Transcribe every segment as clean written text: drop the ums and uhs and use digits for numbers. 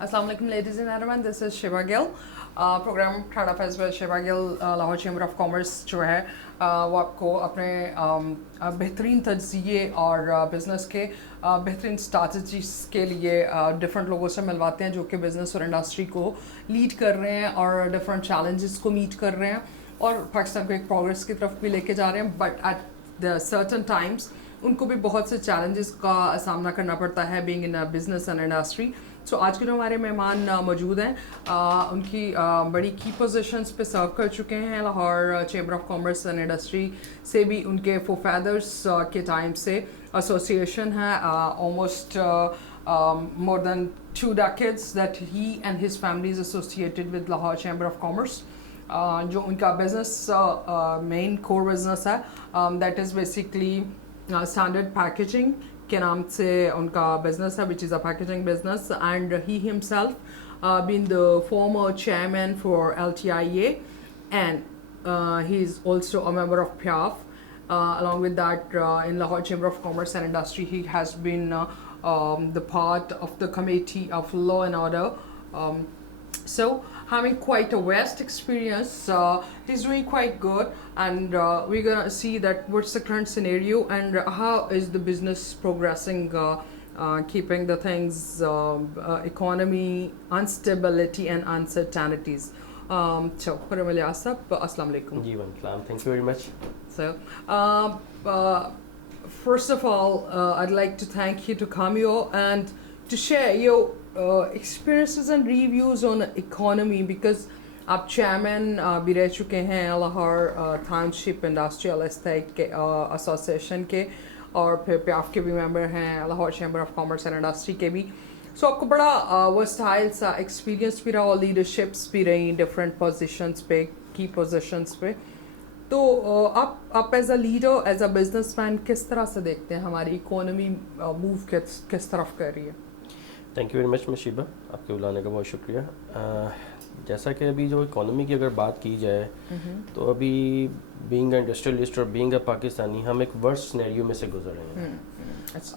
Assalamu alaikum ladies and gentlemen, this is Shiva Gill. Programme ठाड़ा festival Shiva Gill Lahore chamber of commerce जो है वो आपको अपने बेहतरीन तज्ज़िये और बिज़नेस के बेहतरीन स्ट्रैटेजीज़ के लिए डिफरेंट लोगों से मिलवाते हैं जो कि बिज़नेस और इंडस्ट्री को लीड कर रहे हैं और डिफरेंट चैलेंजेस को मीट कर रहे हैं और पाकिस्तान को एक प्रोग्रेस की तरफ भी लेके जा रहे हैं, but at the certain times उनको भी बहुत से चैलेंजेस का सामना करना पड़ता है being in business and industry. So आज के जो हमारे मेहमान मौजूद हैं उनकी बड़ी की पोजीशंस पे सर्व कर चुके हैं. Lahore chamber of commerce and industry से भी उनके फोफादर्स के टाइम से एसोसिएशन है. Almost more than 2 decades that he and his family is associated with Lahore Chamber of Commerce. जो उनका बिजनेस मेन कोर बिजनेस है that is basically standard packaging के नाम से उनका बिजनेस है, which is a packaging business. And he himself been the former chairman for LTIA and he is also a member of PIAF. Along with that, in Lahore Chamber of Commerce and Industry, he has been the part of the Committee of Law and Order. So having quite a vast experience, he's doing quite good, and we're gonna see that what's the current scenario and how is the business progressing, keeping the things economy, instability and uncertainties. So Paramali Asap, Assalamu alaikum. Ji Salam, thank you very much. So first of all, I'd like to thank you to come here and to share your experiences and reviews on economy, because आप chairman भी रह चुके हैं Lahore township industrial estate के association के, और फिर PIAF के भी मेंबर हैं, Lahore chamber of commerce and industry के भी. सो आपको बड़ा वर्सटाइल सा एक्सपीरियंस भी रहा और लीडरशिप्स भी रही डिफरेंट पोजीशंस पे, की पोजीशंस पे. तो आप as a leader, as a businessman किस तरह से देखते हैं हमारी इकोनॉमी मूव किस तरफ कर रही है? थैंक यू वेरी मच मशीबा, आपके बुलाने का बहुत शुक्रिया. जैसा कि अभी जो इकोनॉमी की अगर बात की जाए तो अभी बीइंग इंडस्ट्रियलिस्ट और बीइंग अ पाकिस्तानी हम एक वर्स्ट सिनेरियो में से गुजर रहे हैं.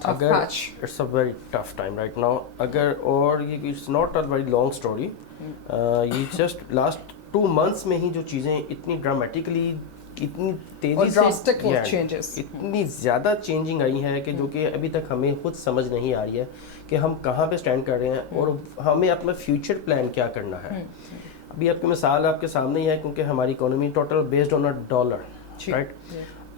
अगर it's a very tough time right now. अगर और ये it's not a very long story, ये जस्ट लास्ट 2 months में ही जो चीज़ें इतनी ड्रामेटिकली, इतनी तेज़ी से, इतनी ज़्यादा चेंजिंग आई है कि जो कि अभी तक हमें खुद समझ नहीं आ रही है कि हम कहाँ पे स्टैंड कर रहे हैं और हमें अपना फ्यूचर प्लान क्या करना है. अभी आपकी मिसाल आपके सामने ही है, क्योंकि हमारी economy total based on a dollar, right.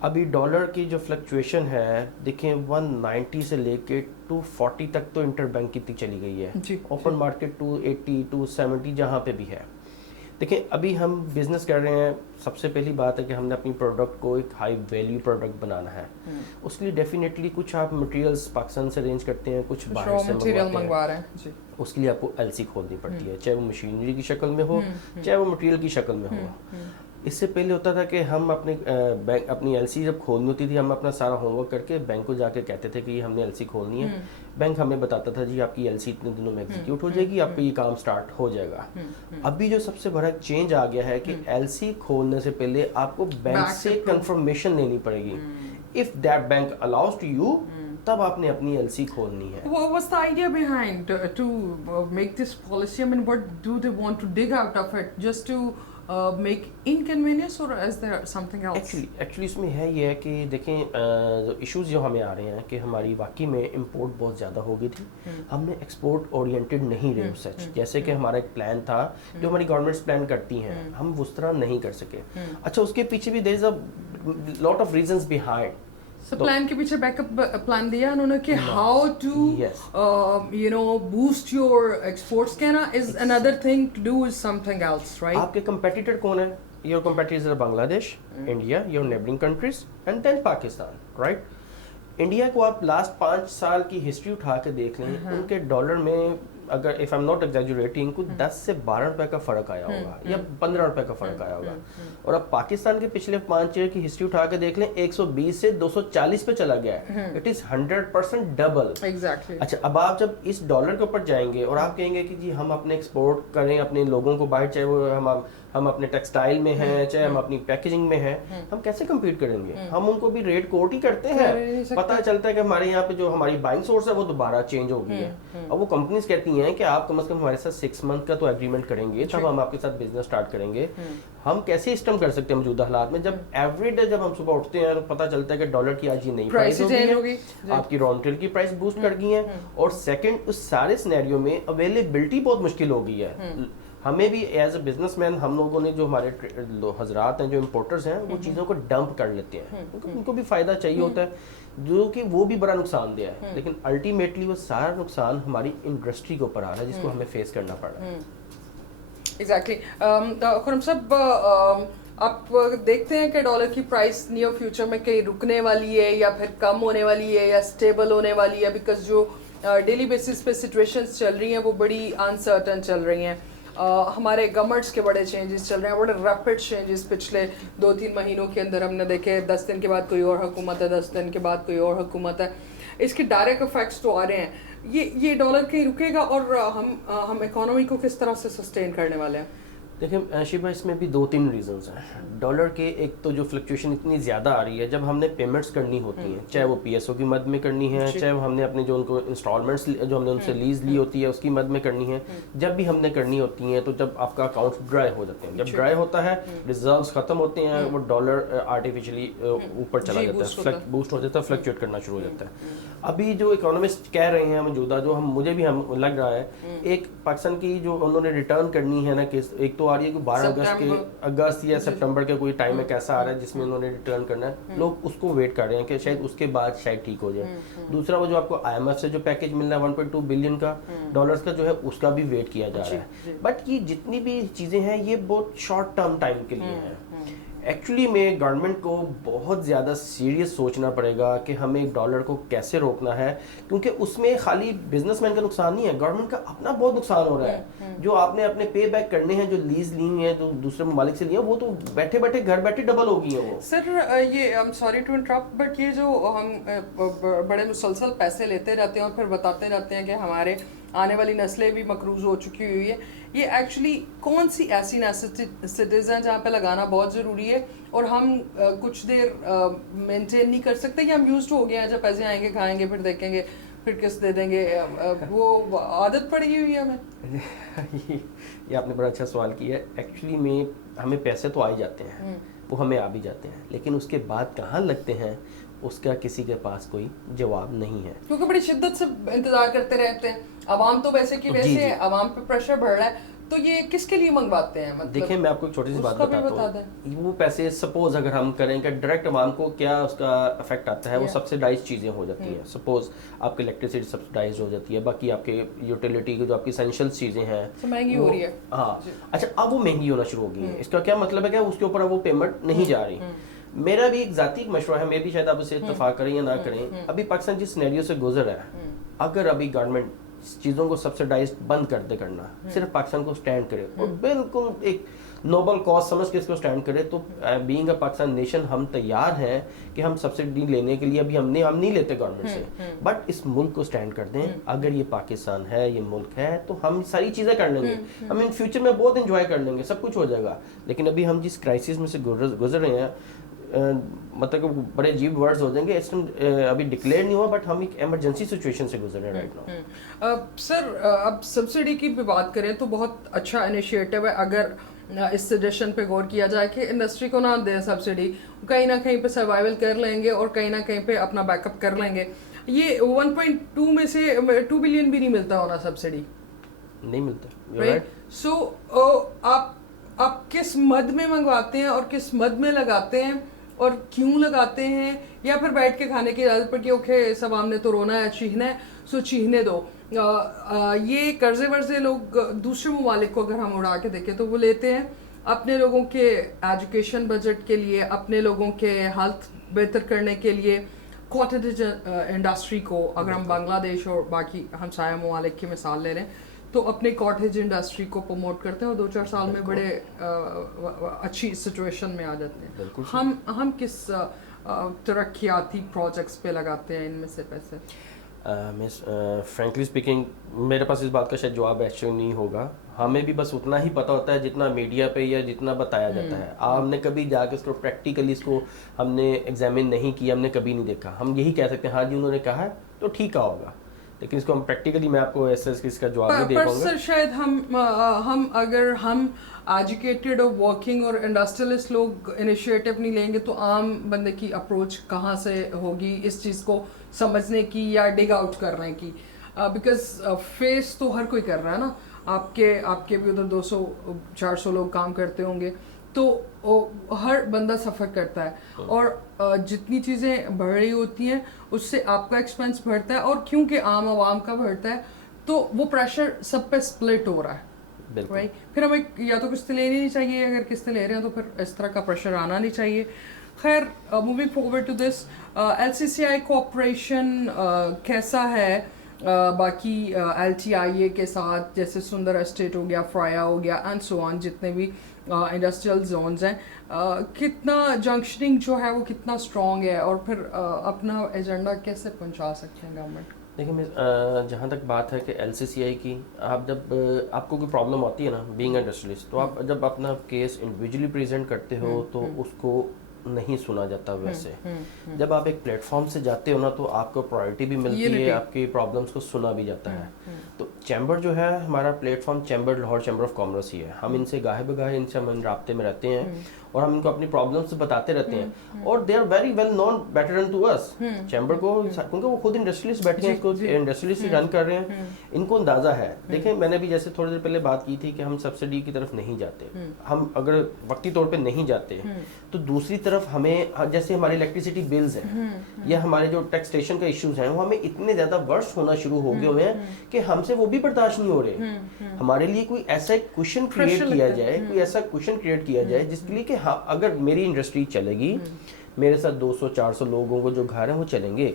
अभी डॉलर की जो फ्लक्चुएशन है देखें 190 से लेके 240 तक तो इंटर बैंक की चली गई है. ओपन मार्केट 280 270 जहाँ पे भी है. देखिए अभी हम बिज़नेस कर रहे हैं, सबसे पहली बात है कि हमने अपनी प्रोडक्ट को एक हाई वैल्यू प्रोडक्ट बनाना है. उसके लिए डेफिनेटली कुछ आप मटेरियल्स पाकिस्तान से अरेंज करते हैं, कुछ बाहर से मंगवा रहे हैं जी. उसके लिए आपको LC खोलनी पड़ती है, चाहे वो मशीनरी की शक्ल में हो चाहे वो मटेरियल की शक्ल में हो. इससे पहले होता था कि हम अपने बैंक अपनी LC जब खोलनी होती थी, हम अपना सारा होमवर्क करके बैंक को जाके कहते थे कि हमने LC खोलनी है. बैंक हमें बताता था जी आपकी LC इतने दिनों में एग्जीक्यूट हो जाएगी, आपको ये काम स्टार्ट हो जाएगा. अभी जो सबसे बड़ा चेंज आ गया है कि LC खोलने से पहले आपको बैंक से कंफर्मेशन लेनी पड़ेगी. If that bank allows to you, तब आपने अपनी LC खोलनी है. What was the idea behind to make this policy? I mean, what do they want to dig out of it? Just to make inconvenience, or is there something else? Actually इसमें है ये है कि देखें issues जो हमें आ रहे हैं कि हमारी वाकई में इंपोर्ट बहुत ज़्यादा हो गई थी. हमने एक्सपोर्ट ओरिएंटेड नहीं रहे सच, जैसे कि हमारा एक प्लान था जो हमारी गवर्नमेंट्स प्लान करती हैं, हम उस तरह नहीं कर सके. अच्छा, उसके पीछे भी there is a lot of reasons behind. So plan के पीछे बैकअप प्लान दिया उन्होंने कि how to boost your exports कहना is another thing to do is something else, right? आपके competitor कौन है? Your competitors are Bangladesh, India, your neighboring countries, and then Pakistan, right? India को आप लास्ट 5 साल की हिस्ट्री उठा के देख लें, उनके डॉलर में अगर इफ आई एम नॉट एग्जैजुरेटिंग कुछ 10 से 12 रुपए का फर्क आया होगा या 15 रुपए का फर्क आया होगा. और अब पाकिस्तान के पिछले 5 ईयर की हिस्ट्री उठा के देख लें, 120 से 240 पे चला गया है. It is 100% double. एग्जैक्टली. अच्छा, अब आप जब इस डॉलर के ऊपर जाएंगे और आप कहेंगे कि जी हम अपने एक्सपोर्ट करें अपने लोगों को बाहर, चाहे वो हम ہم اپنے ٹیکسٹائل میں ہیں, چاہے ہم اپنی پیکیجنگ میں ہیں, ہم کیسے کمپیٹ کریں گے؟ ہم ان کو بھی ریٹ کوٹ ہی کرتے ہیں, پتہ چلتا ہے کہ ہمارے یہاں پہ جو ہماری بائنگ سورس ہے وہ دوبارہ چینج ہو گئی ہے. اور وہ کمپنیز کہتی ہیں کہ آپ کم از کم ہمارے ساتھ 6 منتھ کا تو ایگریمنٹ کریں گے, تب ہم آپ کے ساتھ بزنس اسٹارٹ کریں گے. ہم کیسے اسٹم کر سکتے ہیں موجودہ حالات میں جب ایوری ڈے جب ہم صبح اٹھتے ہیں تو پتہ چلتا ہے کہ ڈالر کی آج یہ نئی پرائس ہو گئی ہے, آپ کی را مٹیریل کی پرائس بوسٹ کر گئی ہیں, اور سیکنڈ اس سارے سینیریو میں اویلیبلٹی بہت مشکل ہو گئی ہے. ہمیں بھی ایز اے بزنس مین ہم لوگوں نے جو ہمارے حضرات ہیں جو امپورٹرز ہیں وہ چیزوں کو ڈمپ کر لیتے ہیں, ان کو بھی فائدہ چاہیے ہوتا ہے جو کہ وہ بھی بڑا نقصان دہ ہے, لیکن الٹیمیٹلی وہ سارا نقصان ہماری انڈسٹری کے اوپر آ رہا ہے جس کو ہمیں فیس کرنا پڑ رہا ہے. ایگزیکٹلی. خرم صاحب, آپ دیکھتے ہیں کہ ڈالر کی پرائس نیئر فیوچر میں کہیں رکنے والی ہے یا پھر کم ہونے والی ہے یا اسٹیبل ہونے والی ہے, بیکاز جو ڈیلی بیسس پہ سچویشنز چل رہی ہیں وہ بڑی انسرٹن چل رہی ہیں. ہمارے گورنمنٹس کے بڑے چینجز چل رہے ہیں, بڑے ریپڈ چینجز پچھلے 2-3 مہینوں کے اندر ہم نے دیکھے. 10 دن کے بعد کوئی اور حکومت ہے, 10 دن کے بعد کوئی اور حکومت ہے. اس کے ڈائریکٹ افیکٹس تو آ رہے ہیں. یہ ڈالر کہیں رکے گا اور ہم اکانومی کو کس طرح سے سسٹین کرنے والے ہیں؟ دیکھیں شیبہ, اس میں بھی 2-3 ریزنز ہیں. ڈالر کے ایک تو جو فلکچویشن اتنی زیادہ آ رہی ہے جب ہم نے پیمنٹس کرنی ہوتی ہیں, چاہے وہ پی ایس او کی مد میں کرنی ہے, چاہے ہم نے اپنے جو ان کو انسٹالمنٹس جو ہم نے ان سے لیز لی ہوتی ہے اس کی مد میں کرنی ہے, جب بھی ہم نے کرنی ہوتی ہیں تو جب آپ کا اکاؤنٹ ڈرائی ہو جاتے ہیں, جب ڈرائی ہوتا ہے ریزروز ختم ہوتے ہیں, وہ ڈالر آرٹیفیشلی اوپر چلا جاتا ہے, بوسٹ ہو جاتا ہے, فلکچویٹ کرنا شروع ہو جاتا ہے. ابھی جو اکانومسٹ کہہ رہے ہیں موجودہ, جو مجھے بھی لگ رہا ہے, ایک پاکستان کی جو انہوں نے ریٹرن کرنی ہے نا, کہ ایک تو آ رہی ہے کہ 12 اگست یا سپٹمبر کے کوئی ٹائم ایک ایسا آ رہا ہے جس میں انہوں نے ریٹرن کرنا ہے. لوگ اس کو ویٹ کر رہے ہیں کہ شاید اس کے بعد شاید ٹھیک ہو جائے. دوسرا وہ جو آپ کو آئی ایم ایف سے جو پیکیج ملنا ہے 1.2 بلین کا ڈالرز کا جو ہے, اس کا بھی ویٹ کیا جا رہا ہے. بٹ یہ جتنی بھی چیزیں ہیں یہ بہت شارٹ ٹرم ٹائم کے لیے ہیں. ایکچولی میں گورنمنٹ کو بہت زیادہ سیریس سوچنا پڑے گا کہ ہمیں ڈالر کو کیسے روکنا ہے, کیونکہ اس میں خالی بزنس مین کا نقصان نہیں ہے, گورنمنٹ کا اپنا بہت نقصان ہو رہا ہے. جو آپ نے اپنے پے بیک کرنے ہیں, جو لیز لی ہیں, جو دوسرے ممالک سے لی ہیں, وہ تو بیٹھے بیٹھے گھر بیٹھے ڈبل ہو گئی ہیں. وہ سر یہ سوری ٹو انٹرپٹ, بٹ یہ جو ہم بڑے مسلسل پیسے لیتے رہتے ہیں اور پھر بتاتے رہتے ہیں کہ ہمارے آنے والی نسلیں بھی مقروض ہو چکی ہوئی ہے, یہ ایکچولی کون سی ایسی نیسیسٹیز ہیں جہاں پہ لگانا بہت ضروری ہے اور ہم کچھ دیر مینٹین نہیں کر سکتے, یا ہم یوزڈ ہو گئے ہیں جب پیسے آئیں گے کھائیں گے پھر دیکھیں گے پھر کس دے دیں گے, وہ عادت پڑی ہوئی ہے ہمیں؟ یہ آپ نے بڑا اچھا سوال کیا ہے. ایکچولی میں ہمیں پیسے تو آ ہی جاتے ہیں, وہ ہمیں آ بھی جاتے ہیں, لیکن اس کے بعد کہاں لگتے ہیں اس کا کسی کے پاس کوئی جواب نہیں ہے, کیونکہ بڑی شدت سے انتظار کرتے رہتے ہیں. عوام تو ویسے کی ویسے عوام پہ پریشر بڑھ رہا ہے, تو یہ کس کے لیے منگواتے ہیں؟ مطلب دیکھیں میں آپ کو ایک چھوٹی سی بات بتاتا ہوں. وہ پیسے سپوز اگر ہم کریں کہ ڈائریکٹ عوام کو کیا اس کا افیکٹ آتا ہے, وہ سبسیڈائز چیزیں ہو جاتی ہیں. سپوز آپ کی الیکٹریسٹی سبسیڈائز ہو جاتی ہے, باقی آپ کے یوٹیلیٹی کی جو آپ کی اسینشیل چیزیں ہیں مہنگی ہو رہی ہے. ہاں اچھا, اب وہ مہنگی ہونا شروع ہو گئی ہیں. اس کا کیا مطلب ہے کہ اس کے اوپر وہ پیمنٹ نہیں جا رہی. میرا بھی ایک ذاتی مشورہ ہے, میں بھی شاید آپ اسے اتفاق کریں یا نہ کریں, ابھی پاکستان جس سینیریو سے گزر ہے, اگر ابھی گورنمنٹ چیزوں کو سبسیڈائز بند کر دے کرنا, صرف پاکستان کو سٹینڈ کرے اور بالکل ایک نوبل کاز سمجھ کے اس کو سٹینڈ کرے, تو بینگ اے پاکستان نیشن ہم تیار ہیں کہ ہم سبسڈی لینے کے لیے, ابھی ہم نہیں لیتے گورنمنٹ سے, بٹ اس ملک کو سٹینڈ کر دیں. اگر یہ پاکستان ہے, یہ ملک ہے, تو ہم ساری چیزیں کر لیں گے, ہم ان فیوچر میں بہت انجوائے کر لیں گے, سب کچھ ہو جائے گا. لیکن ابھی ہم جس کرائسس میں سے گزر رہے ہیں, مطلب بڑے عجیب ورڈز ہو جائیں گے, ابھی ڈکلیئر نہیں ہوا, بٹ ہم ایک ایمرجنسی سچویشن سے گزر رہے ہیں رائٹ ناؤ. سر اب سبسڈی کی بھی بات کریں تو بہت اچھا انیشیٹو ہے, اگر اس سجیشن پہ غور کیا جائے کہ انڈسٹری کو نہ دیں سبسڈی, کہیں نہ کہیں پہ سروائیول کر لیں گے اور کہیں نہ کہیں پہ اپنا بیک اپ کر لیں گے. یہ 1.2 میں سے 2 بلین بھی نہیں ملتا ہونا سبسڈی, نہیں ملتا. سو آپ کس مد میں منگواتے ہیں اور کس مد میں لگاتے ہیں اور کیوں لگاتے ہیں, یا پھر بیٹھ کے کھانے کی اجازت پر کہ اوکے سب ہم نے تو رونا ہے, چیخنا ہے, سو چیخنے دو. یہ قرضے ورضے لوگ دوسرے ممالک کو اگر ہم اڑا کے دیکھیں تو وہ لیتے ہیں اپنے لوگوں کے ایجوکیشن بجٹ کے لیے, اپنے لوگوں کے ہیلتھ بہتر کرنے کے لیے. کاٹیج انڈسٹری کو اگر ہم بنگلہ دیش اور باقی ہمسایہ ممالک کی مثال لے رہے ہیں تو اپنے کاٹیج انڈسٹری کو پروموٹ کرتے ہیں اور 2-4 سال میں بڑے اچھی سچویشن میں آ جاتے ہیں. ہم کس ترقیاتی پروجیکٹس پہ لگاتے ہیں ان میں سے پیسے؟ فرینکلی اسپیکنگ میرے پاس اس بات کا شاید جواب ایکچولی نہیں ہوگا. हमें भी बस उतना ही पता होता है जितना मीडिया पे या जितना बताया जाता है। हमने कभी जाके इसको प्रैक्टिकली इसको हमने एग्जामिन नहीं किया, हमने कभी नहीं देखा। हम यही कह सकते हैं हाँ जी उन्होंने कहा है तो ठीक होगा, लेकिन इसको हम प्रैक्टिकली मैं आपको ऐसे इसका जवाब नहीं दे पाऊंगा। सर शायद हम अगर हम एजुकेटेड और वर्किंग और इंडस्ट्रियलिस्ट लोग इनिशिएटिव नहीं लेंगे तो आम बंदे की अप्रोच कहाँ से होगी इस चीज़ को समझने की या डिग आउट करने की? बिकॉज फेस तो हर कोई कर रहा है ना, आपके भी उधर 200-400 लोग काम करते होंगे, तो हर बंदा सफ़र करता है और जितनी चीज़ें बढ़ रही होती हैं उससे आपका एक्सपेंस बढ़ता है, और क्योंकि आम आवाम का बढ़ता है तो वो प्रेशर सब पे स्प्लिट हो रहा है, राइट? फिर हमें या तो किस्तें लेनी नहीं चाहिए, अगर किस्तें ले रहे हैं तो फिर इस तरह का प्रेशर आना नहीं चाहिए। खैर, moving forward to this, LCCI cooperation कैसा है बाकी LTIA के साथ, जैसे सुंदर एस्टेट हो गया, फ्राया हो गया एंड सो ऑन, जितने भी इंडस्ट्रियल जोन्स हैं, कितना जंक्शनिंग जो है वो कितना स्ट्रॉन्ग है, और फिर अपना एजेंडा कैसे पहुंचा सकते हैं गवर्नमेंट? देखिए मैं जहाँ तक बात है कि LCCI की, आप जब आपको कोई प्रॉब्लम आती है ना बीइंग इंडस्ट्रियलिस्ट, तो आप जब अपना केस इंडिविजुअली प्रेजेंट करते हो तो उसको नहीं सुना जाता वैसे। जब आप एक प्लेटफॉर्म से जाते हो ना तो आपको प्रायोरिटी भी मिलती है, आपकी प्रॉब्लम्स को सुना भी जाता है। तो चैम्बर जो है हमारा platform chamber, Lahore chamber of commerce ही है। हम इनसे गाहे बगाहे इनसे हम राब्ते में रहते हैं और हम इनको अपनी प्रॉब्लम्स बताते रहते हैं, और they are very well known better than to us chamber को, क्योंकि वो खुद इंडस्ट्रियलिस्ट बैठे हैं, इसको इंडस्ट्रियलिस्ट रन कर रहे हैं, इनको अंदाजा है। देखें, मैंने भी जैसे थोड़ी देर पहले बात की थी कि हम सब्सिडी की तरफ नहीं जाते, हम अगर वक्ती तौर पे नहीं जाते तो दूसरी तरफ हमें जैसे हमारे इलेक्ट्रिसिटी बिल्स हैं या हमारे जो टैक्सेशन का इश्यूज हैं वो हमें इतने ज्यादा वर्स्ट होना शुरू हो गए हुए हैं कि हमसे वो भी बर्दाश्त नहीं हो रहे। हमारे लिए कोई ऐसा क्वेश्चन क्रिएट किया जाए, कोई ऐसा क्वेश्चन क्रिएट किया जाए जिसके लिए कि हाँ अगर मेरी इंडस्ट्री चलेगी, मेरे साथ 200-400 लोगों को जो घर हैं वो चलेंगे।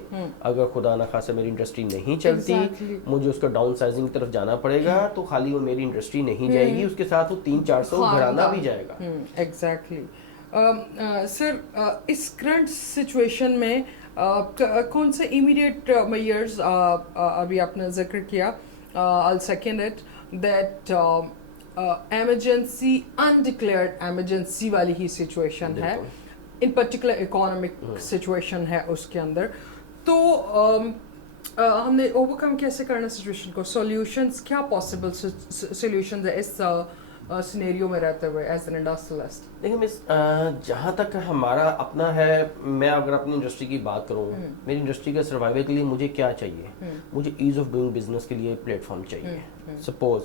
अगर खुदा ना खासा मेरी इंडस्ट्री नहीं चलती, मुझे उसका डाउन साइजिंग की तरफ जाना पड़ेगा, तो खाली वो मेरी इंडस्ट्री नहीं जाएगी, उसके साथ वो 300-400 घराना भी जाएगा। एग्जैक्टली। सर, इस करंट सिचुएशन में कौन से इमीडिएट मेजर्स अभी आपने जिक्र किया, I'll second it, that emergency, undeclared emergency वाली ही सिचुएशन है, इन पर्टिकुलर इकोनॉमिक सिचुएशन है उसके अंदर, तो हमने ओवरकम कैसे करना सिचुएशन को? सॉल्यूशंस क्या पॉसिबल सॉल्यूशंस है इस सिनेरियो में रहते हुए एज एन इंडस्ट्रियलिस्ट? देखिए मिस, जहाँ तक हमारा अपना है, मैं अगर अपनी इंडस्ट्री की बात करूँ, मेरी इंडस्ट्री के सर्वाइवल के लिए मुझे क्या चाहिए? मुझे ईज ऑफ डूइंग बिजनेस के लिए प्लेटफॉर्म चाहिए। सपोज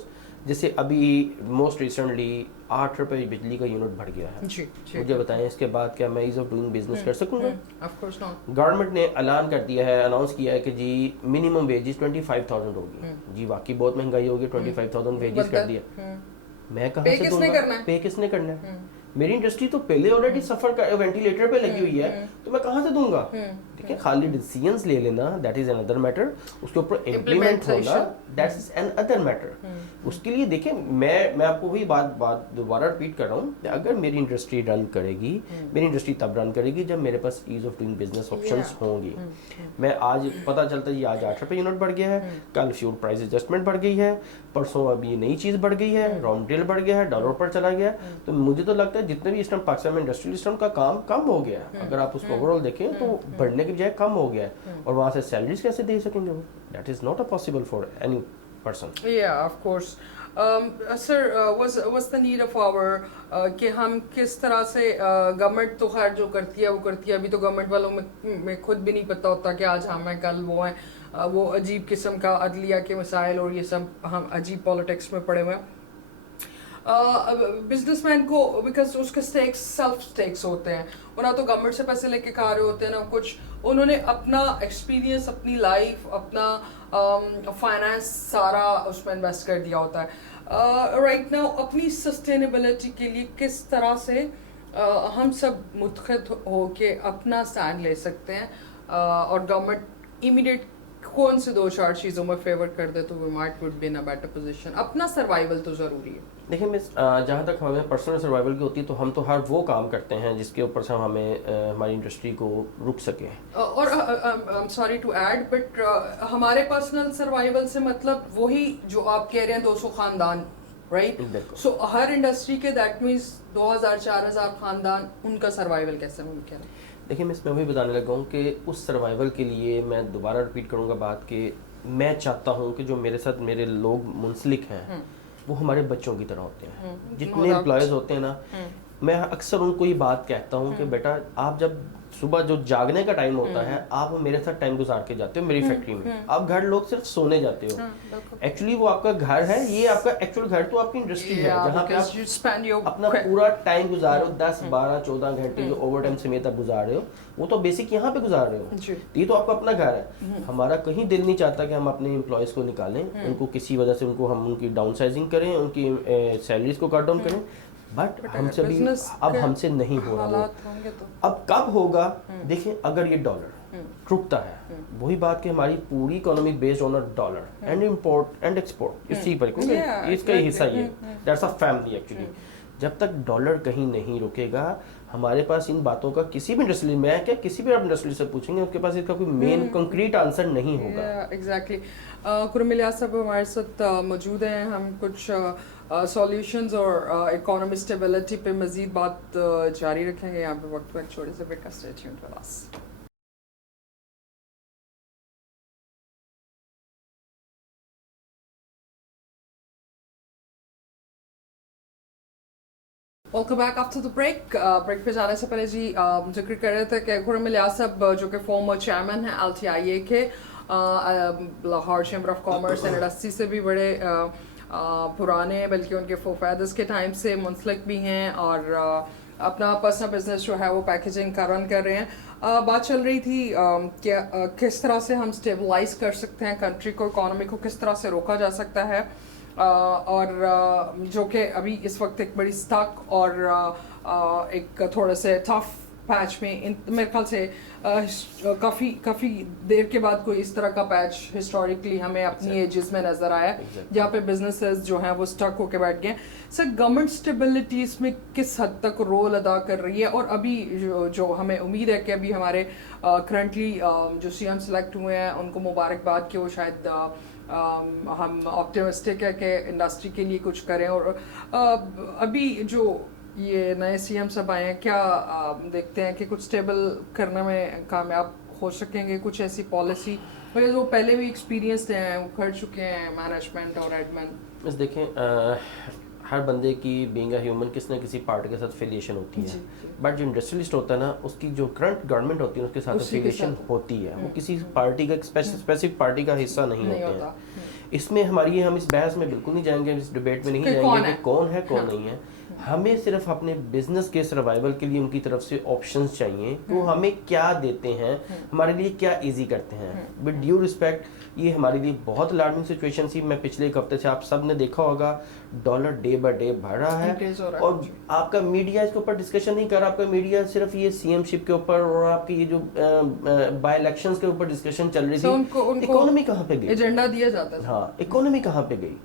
जैसे अभी मोस्ट रिसेंटली 8 रुपए बिजली का यूनिट बढ़ गया है, मुझे बताएं इसके बाद क्या मैं ईज ऑफ डूइंग बिजनेस कर सकूंगा? Of course not. गवर्नमेंट ने ऐलान कर दिया है, अनाउंस किया है कि जी मिनिमम वेजेस 25,000 होगी। जी वाकई बहुत महंगाई होगी, 25,000 वेजेस कर दिया। मैं कहाँ से दूंगा? पे किसने करना है? मेरी इंडस्ट्री तो पहले ऑलरेडी सफर कर वेंटिलेटर पे लगी हुई है, तो मैं कहाँ से दूंगा? देखिए, खाली डिसीजंस ले लेना दैट इज अनदर मैटर, उसके ऊपर इम्प्लीमेंट होना that is an other matter. उसके लिए देखिए, मैं आपको वही बात दोबारा रिपीट कर रहा हूँ, अगर मेरी इंडस्ट्री रन करेगी, मेरी इंडस्ट्री तब रन करेगी जब मेरे पास ease of doing business options होंगी। मैं आज पता चलता है आज 8 रुपए यूनिट बढ़ गया है, कल फ्यूल प्राइस एडजस्टमेंट बढ़ गई है, परसों अब ये नई चीज बढ़ गई है, रॉ मटेरियल बढ़ गया है, डॉलर पर चला गया, तो मुझे तो लगता है जितने भी इस टाइम पाकिस्तान में इंडस्ट्रियल सिस्टम का काम कम हो गया है। अगर आप उसको ओवरऑल देखें तो बढ़ने की बजाय कम हो गया है, और वहाँ से सैलरीज कैसे दे सकेंगे वो? That is not a possible for any person. या of course. Sir, what's the need of hour कि हम किस तरह से गवर्नमेंट तो खैर जो करती है वो करती है, अभी तो गवर्नमेंट वालों में खुद भी नहीं पता होता कि आज हम हैं कल वो हैं, वो अजीब किस्म का अदलिया के मसाइल और ये सब, हम अजीब पॉलिटिक्स में पड़े हुए हैं। बिजनेसमैन को बिकॉज उसके स्टेक्स सेल्फ स्टेक्स होते हैं, वो ना तो गवर्नमेंट से पैसे लेके खा रहे होते हैं ना कुछ, उन्होंने अपना एक्सपीरियंस, अपनी लाइफ, अपना फाइनेंस सारा उसमें इन्वेस्ट कर दिया होता है। राइट नाउ अपनी सस्टेनेबिलिटी के लिए किस तरह से हम सब मुत्तहद हो के अपना स्टैंड ले सकते हैं, और गवर्नमेंट इमीडिएट कौन से 2-4 चीज़ों में फेवर कर दे तो we might would be in a better position. अपना सर्वाइवल तो ज़रूरी है। देखिए मिस, जहाँ तक हमें पर्सनल सर्वाइवल की होती है तो हम तो हर वो काम करते हैं जिसके ऊपर से हमें हमारी इंडस्ट्री को रुक सके। और I am sorry to add but हमारे पर्सनल सर्वाइवल से मतलब वही जो आप कह रहे हैं 200 खानदान, राइट. बिल्कुल. सो हर इंडस्ट्री के दैट मीन्स 2000-4000 खानदान, उनका सर्वाइवल कैसे मुमकिन है? देखिए मैं इसमें वही बताने लगा हूँ कि उस सर्वाइवल के लिए मैं दोबारा रिपीट करूँगा बात कि मैं चाहता हूँ कि जो मेरे साथ मेरे लोग मुंसलिक हैं वो हमारे बच्चों की तरह होते हैं. जितने एम्प्लॉयज़ होते हैं ना, मैं अक्सर उनको ये बात कहता हूँ कि बेटा आप जब सुबह जो जागने का टाइम होता है आप मेरे साथ टाइम गुजार के जाते हो मेरी फैक्ट्री में. आप घर लोग सिर्फ सोने जाते हो. एक्चुअली वो आपका घर है, ये आपका एक्चुअल घर तो आपकी इंडस्ट्री है जहाँ पे आप अपना पूरा टाइम गुजार रहे हो. 10, 12, 14 घंटे जो ओवर टाइम समेत आप गुजार रहे हो वो तो बेसिक यहाँ पे गुजार रहे हो. ये तो आपका अपना घर है. हमारा कहीं दिल नहीं चाहता कि हम अपने एम्प्लॉयज को निकालें, उनको किसी वजह से हम उनकी डाउन साइजिंग करें, उनकी सैलरीज को कट डाउन करें. बट हमसे भी अब हमसे नहीं हो रहा वो. अब कब होगा? देखिए अगर ये डॉलर रुकता है, वही बात कि हमारी पूरी economy based on a dollar and import and export, इसी पर क्योंकि इसका ही हिस्सा ये दैट्स अ फैमिली एक्चुअली. जब तक डॉलर कहीं नहीं रुकेगा हमारे पास इन बातों का किसी भी इंडस्ट्री में क्या किसी भी आप इंडस्ट्री से पूछेंगे उसके पास इसका कोई मेन कंक्रीट आंसर नहीं होगा. एग्जैक्टली. खुर्रम इलियास साहब हमारे साथ मौजूद हैं. हम कुछ सॉल्यूशंस और इकोनॉमी स्टेबिलिटी पे मजीद बात जारी रखेंगे. यहाँ पे वक्त पर छोटे से ब्रेक का. Stay tuned with us. Welcome back after the break. Break पे जाने से पहले जी जिक्र कर रहे थे कि खुर्रम इलियास साहब जो कि फॉर्मर चेयरमैन हैं LTIA के, Lahore chamber of commerce and industry से भी बड़े पुराने, बल्कि उनके फोफादर्स के टाइम से मुंसलिक भी हैं और अपना पर्सनल बिजनेस जो है वो पैकेजिंग का रन कर रहे हैं. बात चल रही थी कि किस तरह से हम स्टेबलाइज कर सकते हैं कंट्री को, इकोनॉमी को किस तरह से रोका जा सकता है, और जो कि अभी इस वक्त एक बड़ी स्टक और एक थोड़े से टफ पैच में मेरे ख्याल से काफ़ी देर के बाद कोई इस तरह का पैच हिस्टोरिकली हमें अपनी एजेस में नज़र आया जहाँ पे बिजनेसेस जो हैं वो स्टक होके बैठ गए. सर गवर्नमेंट स्टेबिलिटी इसमें किस हद तक रोल अदा कर रही है? और अभी जो हमें उम्मीद है कि अभी हमारे करंटली जो CM सेलेक्ट हुए हैं उनको मुबारकबाद कि वो शायद हम ऑप्टिमिस्टिक है कि इंडस्ट्री के लिए कुछ करें. और अभी जो ये नए CM सब आए हैं, क्या देखते हैं कि कुछ स्टेबल करने में कामयाब हो सकेंगे? कुछ ऐसी पॉलिसी वजह जो पहले भी एक्सपीरियंस हैं, वो कर चुके हैं मैनेजमेंट और एडमिन. बस देखें हर बंदे की बीइंग अ ह्यूमन किसी न किसी पार्टी के साथ एफिलिएशन होती है. बट जो इंडस्ट्रियलिस्ट होता है ना उसकी जो करंट गवर्नमेंट होती है उसके साथ एफिलिएशन होती है. वो किसी पार्टी का स्पेसिफिक पार्टी का हिस्सा नहीं होते हैं. इसमें हमारी हम इस बहस में बिल्कुल नहीं जाएंगे, इस डिबेट में नहीं जाएंगे कि कौन है कौन नहीं है. हमें सिर्फ अपने बिजनेस के सर्वाइवल के लिए उनकी तरफ से ऑप्शंस चाहिए कि वो हमें क्या देते हैं, हमारे लिए क्या इजी करते हैं. विद ड्यू रिस्पेक्ट ये हमारे लिए बहुत अलार्मिंग सिचुएशन थी. मैं पिछले एक हफ्ते से आप सब ने देखा होगा डॉलर डे बाय डे बढ़ रहा है और आपका मीडिया इसके ऊपर डिस्कशन नहीं कर रहा. आपका मीडिया सिर्फ ये CM शिप के ऊपर और आपकी ये जो बाय इलेक्शंस के ऊपर डिस्कशन चल रही थी. इकोनॉमी कहाँ पे गई? एजेंडा दिया जाता था. हाँ, इकोनॉमी कहाँ पे गई?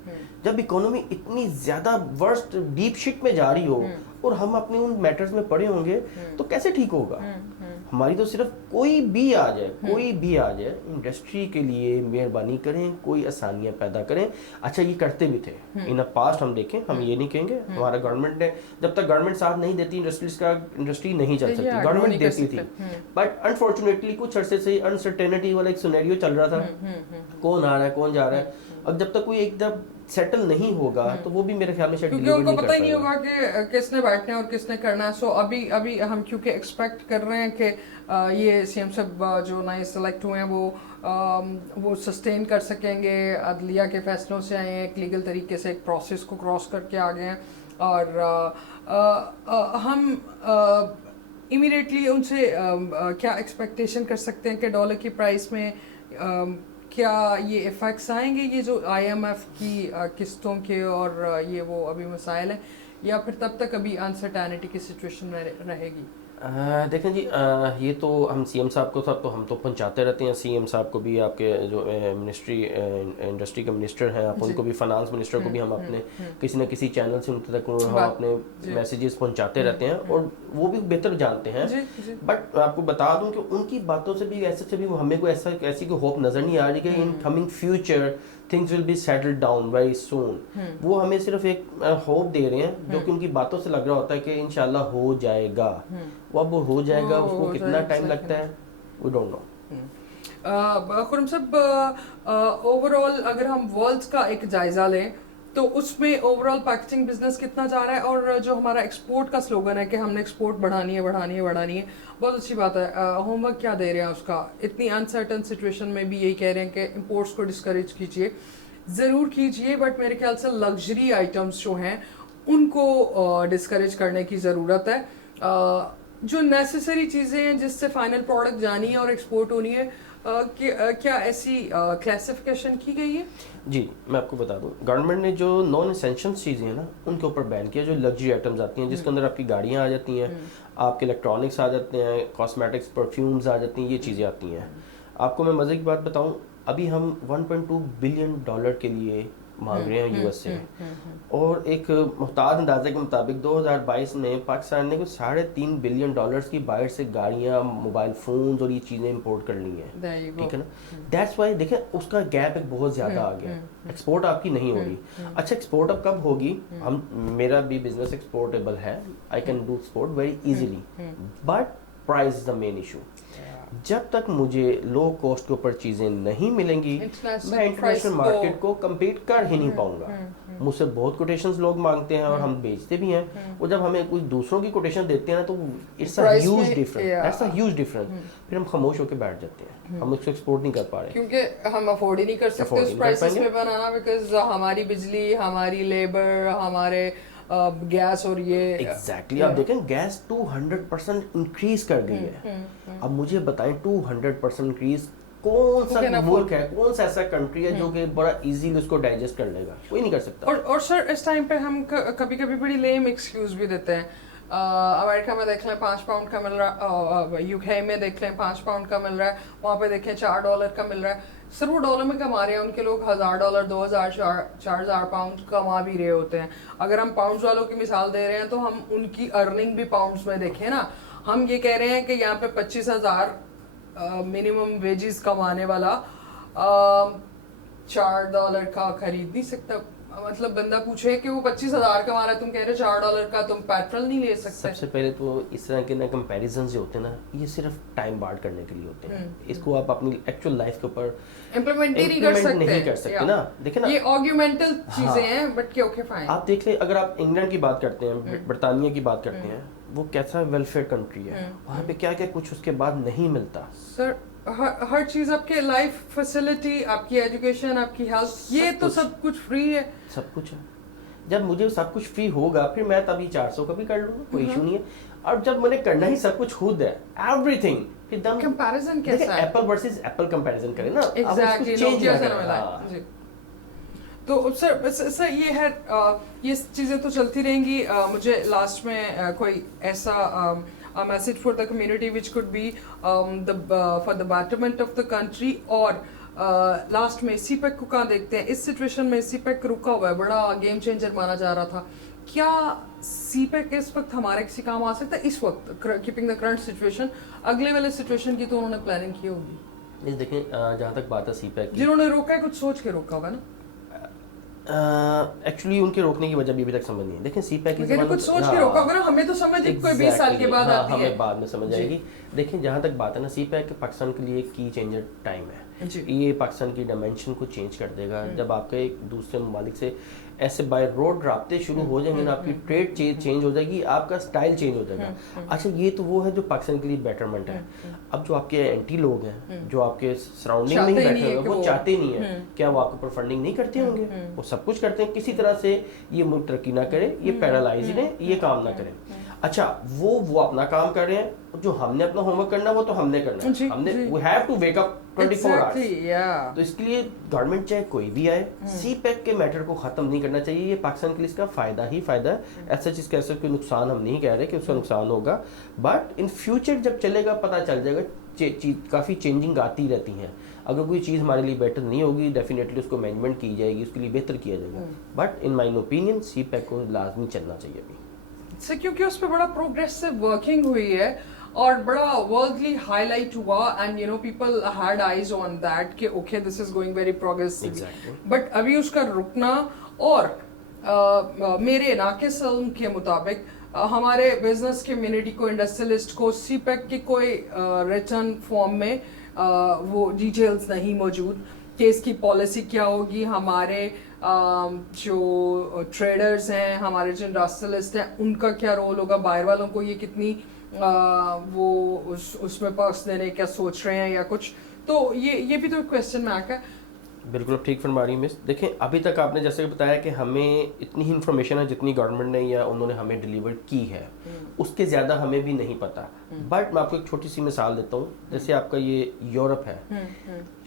जब इकोनॉमी इतनी ज्यादा वर्स्ट डीप शिट में जा रही हो और हम अपने उन मैटर्स में पड़े होंगे तो कैसे ठीक होगा? हमारी तो सिर्फ कोई भी आ जाए इंडस्ट्री के लिए मेहरबानी करें, कोई आसानियां पैदा करें. अच्छा ये करते भी थे इन पास्ट, हम देखें, हम ये नहीं कहेंगे. हमारा गवर्नमेंट ने जब तक गवर्नमेंट साथ नहीं देती इंडस्ट्री नहीं चल सकती. गवर्नमेंट देती थी बट अनफॉर्चुनेटली कुछ अरसे से अनसर्टेनिटी वाला एक सिनेरियो चल रहा था. कौन आ रहा है कौन जा रहा है. और जब तक कोई एकदम सेटल नहीं होगा तो वो भी मेरे ख्याल में शायद क्योंकि उनको पता ही नहीं होगा कि किसने बैठना है और किसने करना है. सो अभी हम क्योंकि एक्सपेक्ट कर रहे हैं कि ये CM सब जो नए सेलेक्ट हुए हैं वो सस्टेन कर सकेंगे. अदलिया के फैसलों से आए हैं, एक लीगल तरीके से एक प्रोसेस को क्रॉस करके आ गए हैं और हम इमीडिएटली उनसे क्या एक्सपेक्टेशन कर सकते हैं कि डॉलर की प्राइस में क्या ये इफेक्ट्स आएंगे, ये जो IMF की किस्तों के और ये वो अभी मसाइल हैं, या फिर तब तक अभी अनसर्टेनिटी की सिचुएशन रहेगी? देखें जी, ये तो हम सीएम साहब को तो हम तो पहुंचाते रहते हैं, सीएम साहब को भी, आपके जो मिनिस्ट्री इंडस्ट्री के मिनिस्टर हैं, आप उनको भी, फाइनेंस मिनिस्टर को भी हम अपने किसी न किसी चैनल से उनके तक हम अपने मैसेजेस पहुंचाते रहते हैं, और वो भी बेहतर जानते हैं। बट आपको बता दूं कि उनकी बातों से भी ऐसे भी हमें कोई ऐसी कोई होप नज़र नहीं आ रही कि in coming future things will be settled down very soon. वो हमें सिर्फ एक होप दे रहे हैं, जो कि उनकी बातों से लग रहा होता है कि इंशाल्लाह हो जाएगा। वो अब हो जाएगा, उसको कितना टाइम लगता है वी डोंट नो। खुरम साहब, ओवरऑल अगर हम वर्ल्ड का एक जायजा लें तो उसमें ओवरऑल पैकेजिंग बिजनेस कितना जा रहा है, और जो हमारा एक्सपोर्ट का स्लोगन है कि हमने एक्सपोर्ट बढ़ानी है, बहुत अच्छी बात है। होमवर्क क्या दे रहे हैं उसका? इतनी अनसर्टन सिचुएशन में भी यही कह रहे हैं कि इंपोर्ट्स को डिस्करेज कीजिए, ज़रूर कीजिए, बट मेरे ख्याल से लग्जरी आइटम्स जो हैं उनको डिस्करेज करने की ज़रूरत है। जो नेसेसरी चीज़ें हैं जिससे फाइनल प्रोडक्ट जानी है और एक्सपोर्ट होनी है, क्या ऐसी क्लासिफिकेशन की गई है? जी, मैं आपको बता दूं, गवर्नमेंट ने जो नॉन एसेंशियल चीज़ें हैं ना, उनके ऊपर बैन किया। जो लग्जरी आइटम्स आती हैं, जिसके अंदर आपकी गाड़ियाँ आ जाती हैं, आपके इलेक्ट्रॉनिक्स आ जाते हैं, कॉस्मेटिक्स, परफ्यूम्स आ जाती हैं, ये चीज़ें आती हैं। आपको मैं मज़े की बात बताऊं, अभी हम $1.2 बिलियन के लिए मांग रहे हैं यूएस से, और एक मुहताद अंदाजे के मुताबिक 2022 में पाकिस्तान ने कुछ $3.5 बिलियन की बाहर से गाड़ियां, मोबाइल फोन्स और ये चीज़ें इंपोर्ट कर ली हैं, ठीक है ना। दैट्स वाई देखें, उसका गैप एक बहुत ज़्यादा आ गया, एक्सपोर्ट आपकी नहीं हो रही। अच्छा, एक्सपोर्ट अब कब होगी? मेरा भी बिजनेस एक्सपोर्टेबल है, I can do export very easily, but price is the main issue. जब तक मुझे लो कॉस्ट के ऊपर चीज़ें नहीं मिलेंगी, मैं इंटरनेशनल मार्केट को कम्पीट कर ही नहीं पाऊंगा। मुझसे बहुत कोटेशंस लोग मांगते हैं और हम बेचते भी हैं, और जब हमें कुछ दूसरों की कोटेशन देते हैं ना, तो इट्स अ ह्यूज डिफरेंस। फिर हम खामोश होकर बैठ जाते हैं, हम उसको एक्सपोर्ट नहीं कर पा रहे, क्योंकि हम अफोर्ड ही नहीं कर सकते उस प्राइसेस पे बनाना, बिकॉज हमारी बिजली, हमारी लेबर, हमारे गैस और ये एग्जैक्टली आप देखें, गैस 200% इंक्रीज कर गई है। अब मुझे बताएं, 200% इंक्रीज कौन सा मुल्क है, कौन सा ऐसा कंट्री है जो कि बड़ा इजीली उसको डाइजेस्ट कर लेगा? कोई नहीं कर सकता। और सर, इस टाइम पे हम कभी कभी बड़ी लेम एक्सक्यूज भी देते हैं। अमेरिका में देख लें $5 का मिल रहा है, यूके में देख लें $5 का मिल रहा है, वहाँ पे देखें $4 का मिल रहा है। सर, वो डॉलर में कमा रहे हैं, उनके लोग $1000, 2000, 4000 पाउंड कमा भी रहे होते हैं। अगर हम पाउंड्स वालों की मिसाल दे रहे हैं तो हम उनकी अर्निंग भी पाउंड्स में देखें ना। हम ये कह रहे हैं कि यहाँ पे 25,000 मिनिमम वेजेस कमाने वाला $4 का खरीद नहीं सकता। मतलब बंदा पूछे कि वो 25,000 कमा रहा है, तुम कह रहे हो $4 का, तुम पेट्रोल नहीं ले सकते। सबसे पहले तो इस तरह के ना कंपैरिजन जो होते हैं ना, ये सिर्फ टाइम बार्ड करने के लिए होते हैं। इसको आप अपनी एक्चुअल लाइफ के ऊपर इम्प्लीमेंट नहीं कर सकते ना। देखिए ना, ये आर्ग्यूमेंटल चीजें हैं, बट ओके फाइन। आप देख ले, अगर आप इंग्लैंड की बात करते हैं, बरतानिया की बात करते हैं, वो कैसा वेलफेयर कंट्री है, वहाँ पे क्या क्या कुछ उसके बाद नहीं मिलता। सर, हर चीज, आपके लाइफ फैसिलिटी, आपकी एजुकेशन, आपकी हेल्थ, ये तो सब कुछ फ्री है। सब कुछ है। जब मुझे सब कुछ फ्री होगा, फिर मैं तभी 400 का भी कर लूंगा, कोई इशू नहीं है। और जब मैंने करना ही सब कुछ खुद है, एवरीथिंग, फिर दम कंपैरिजन कैसा है? एप्पल वर्सेस एप्पल कंपैरिजन करें ना, एग्जैक्टली, नोकिया से ना मिला। तो सर ये है, ये चीजें तो चलती रहेंगी। मुझे लास्ट में कोई ऐसा a message for the community which could be for the betterment of the country, और लास्ट में सीपेक को कहाँ देखते हैं? इस सिचुएशन में सीपेक रुका हुआ है, बड़ा गेम चेंजर माना जा रहा था। क्या सीपेक इस वक्त हमारे किसी काम आ सकता है? इस वक्त कीपिंग द करंट सिचुएशन, अगले वाले सिचुएशन की तो उन्होंने प्लानिंग की होगी। देखें, जहाँ तक बात है सीपेक की, जिन्होंने रोका है कुछ सोच के रोका होगा ना। एक्चुअली उनके रोकने की वजह भी अभी तक समझ नहीं है। देखें, सीपैक की कुछ सोच के रोका होगा ना, हमें तो समझ कोई 20 साल के बाद आती है, हमें बाद में समझ आएगी। देखें, जहाँ तक बात है ना, सीपैक पाकिस्तान के लिए की चेंजर टाइम है। ये पाकिस्तान की डायमेंशन को चेंज कर देगा। जब आपके एक दूसरे ममालिक से ऐसे बाय रोड राब्ते शुरू हो जाएंगे ना, आपकी ट्रेड चेंज हो जाएगी, आपका स्टाइल चेंज हो जाएगा। अच्छा, ये तो वो है जो पाकिस्तान के लिए बेटरमेंट है। अब जो आपके एंटी लोग हैं, जो आपके सराउंडिंग में ही बैठे हुए हैं, वो चाहते नहीं है, क्या वो आपके ऊपर फंडिंग नहीं करते होंगे? वो सब कुछ करते हैं किसी तरह से ये मुल्क तरक्की ना करे, ये पैरालाइज रहे, ये काम ना करें। अच्छा वो अपना काम कर रहे हैं, जो हमने अपना होमवर्क करना है वो तो हमने करना है, हमने we have to wake up 24 hours. तो इसके लिए गवर्नमेंट चाहे कोई भी आए, सी पैक के मैटर को खत्म नहीं करना चाहिए। ये पाकिस्तान के लिए इसका फायदा ही फायदा है, ऐसा चीज का ऐसा कोई नुकसान हम नहीं कह रहे कि उसका नुकसान होगा, बट इन फ्यूचर जब चलेगा पता चल जाएगा। काफ़ी चेंजिंग आती रहती हैं, अगर कोई चीज़ हमारे लिए बेटर नहीं होगी डेफिनेटली उसको मैनेजमेंट की जाएगी, उसके लिए बेहतर किया जाएगा, but in my opinion CPEC को लाजमी चलना चाहिए अभी से, क्योंकि उस पर बड़ा प्रोग्रेसिव वर्किंग हुई है और बड़ा वर्ल्डली हाईलाइट हुआ, and you know people had eyes on that कि okay this is going very progressive, but अभी उसका रुकना और मेरे नाकिस इल्म के मुताबिक हमारे बिजनेस कम्युनिटी को, इंडस्ट्रियलिस्ट को सी पैक की कोई रिटर्न फॉर्म में वो डिटेल्स नहीं मौजूद कि इसकी पॉलिसी क्या होगी, हमारे जो ट्रेडर्स हैं, हमारे जो इंडस्ट्रियलिस्ट हैं, उनका क्या रोल होगा, बाहर वालों को ये कितनी वो उसमें पर्स देने क्या सोच रहे हैं या कुछ, तो ये भी तो क्वेश्चन मार्क है। बिल्कुल आप ठीक फरमा रही मिस। देखें अभी तक आपने जैसे बताया कि हमें इतनी ही इन्फॉर्मेशन है जितनी गवर्नमेंट ने या उन्होंने हमें डिलीवर की है, उसके ज़्यादा हमें भी नहीं पता, बट मैं आपको एक छोटी सी मिसाल देता हूँ। जैसे आपका ये यूरोप है,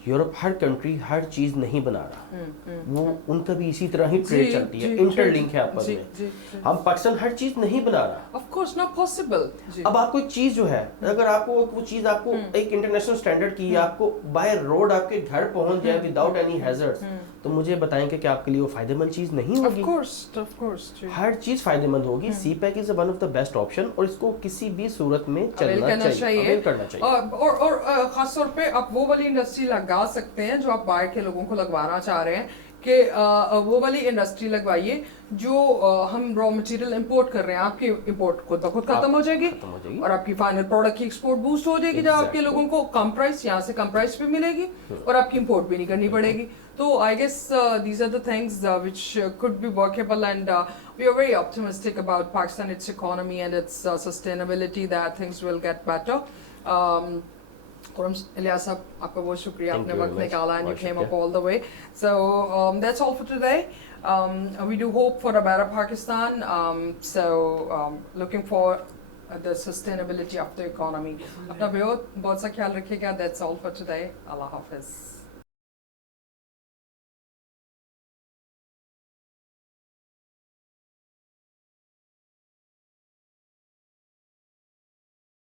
यूरोप हर कंट्री हर चीज़ नहीं बना रहा, वो उनका भी इसी तरह ही ट्रेड चलती है, इंटरलिंक है आपस में। हम पाकिस्तान हर चीज़ नहीं बना रहा, ऑफ कोर्स नॉट पॉसिबल। अब आपको एक चीज़ जो है, अगर आपको वो चीज़ आपको एक इंटरनेशनल स्टैंडर्ड की आपको बाय रोड आपके घर पहुंच जाए विदाउट एनी हैजर्ड्स, तो मुझे बताएंगे कि आपके लिए वो फायदेमंद चीज़ नहीं होगी। ऑफ कोर्स हर चीज़ फायदेमंद होगी। CPEC is one of the best option और इसको किसी भी सूरत में चलना चाहिए, करना चाहिए। और खास तौर पे आप वो वाली इंडस्ट्री लगा सकते हैं जो आप बाहर के लोगों को लगवाना चाह रहे हैं कि वो वाली इंडस्ट्री लगवाइए जो हम रॉ मटेरियल इंपोर्ट कर रहे हैं, आपकी इंपोर्ट खुद ब खुद खत्म हो जाएगी और आपकी फाइनल प्रोडक्ट की एक्सपोर्ट बूस्ट हो जाएगी, जब आपके लोगों को कम प्राइस यहाँ से कम प्राइस पे मिलेगी और आपकी इंपोर्ट भी नहीं करनी पड़ेगी। तो I guess these are the things which could be workable, and we are very optimistic about Pakistan, its economy and its sustainability, that things will get better. Ilyas साहब, आपका बहुत शुक्रिया, आपने वक्त निकाला and you came up all the way. So that's all for today. We do hope for a better Pakistan. Looking for the sustainability of the economy. अपना बहुत सा ख्याल रखिएगा. That's all for today. Allah Hafiz.